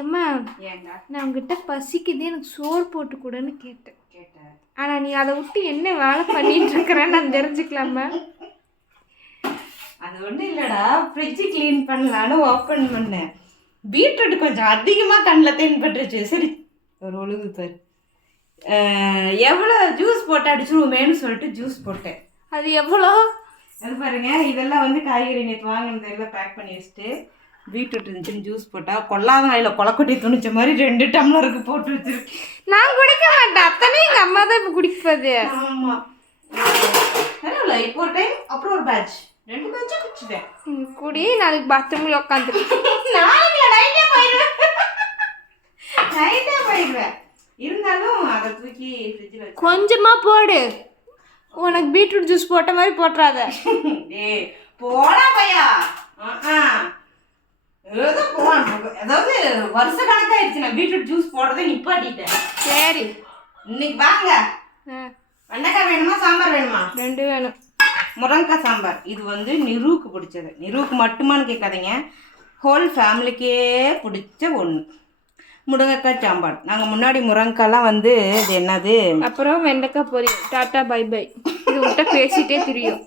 ஏம்மா ஏண்டா நான் உங்ககிட்ட பசிக்குது எனக்கு சோறு போட்டு கூடன்னு கேட்டேன். கேட்டேன். ஆனால் நீ அதை விட்டு என்ன வேலை பண்ணிட்டு இருக்கிறேன்னு நான் தெரிஞ்சுக்கலாமா? அது ஒன்றும் இல்லைடா, ஃப்ரிட்ஜு க்ளீன் பண்ணலான்னு ஓப்பன் பண்ணேன். பீட்ரூட் கொஞ்சம் அதிகமாக கண்ணில் தென்பட்டுருச்சு. சரி ஒரு ஒழுகு பாரு, எவ்வளோ ஜூஸ் போட்டு அடிச்சுருவோமேனு சொல்லிட்டு ஜூஸ் போட்டேன். அது எவ்வளோ? அது பாருங்க, இதெல்லாம் வந்து காய்கறி நேற்று வாங்கினது எல்லாம் பேக் பண்ணி வச்சுட்டு பீட்ரூட் இருந்துச்சுன்னு ஜூஸ் போட்டால் கொள்ளாத வாயில் கொலக்கொட்டி துணிச்ச மாதிரி 2 டம்ளருக்கு போட்டு வச்சிருக்கு. நான் குடிக்க மாட்டேன், அத்தனை எங்கள் அம்மா தான் இப்போ குடிப்பது. ஆமாம், பரவாயில்ல. இப்போ ஒரு டைம் அப்புறம் ஒரு பேட்ச், 2 பேட்சாக குடிச்சிட்டேன். குடி, நாளைக்கு பாத்ரூமில் உட்காந்துரு. நாளைக்கு நைட்டே போயிடுவேன், நைட்டே போயிடுவேன். இருந்தாலும் அதை தூக்கி ஃப்ரிட்ஜில் வச்சு கொஞ்சமாக போடு, உனக்கு பீட்ரூட் ஜூஸ் போட்ட மாதிரி போட்டுறாத. ஏய் போடா பையா, ஏதோ போவான். அதாவது வருஷ கணக்காயிடுச்சு நான் பீட்ரூட் ஜூஸ் போடுறதை நிப்பாட்டிட்டேன். சரி இன்னைக்கு வாங்க. வெண்டைக்காய் வேணுமா சாம்பார் வேணுமா? 2 வேணும். முருங்கைக்காய் சாம்பார். இது வந்து நிருவுக்கு பிடிச்சது. நிருவுக்கு மட்டுமான்னு கேட்காதீங்க, ஹோல் ஃபேமிலிக்கே பிடிச்ச ஒன்று முருங்கைக்காய் சாம்பார். நாங்கள் முன்னாடி முருங்கைக்காய்லாம் வந்து இது என்னது, அப்புறம் வெண்டைக்காய் பொரியல். Tata bye bye. இது விட்ட பேசிட்டே தெரியும்.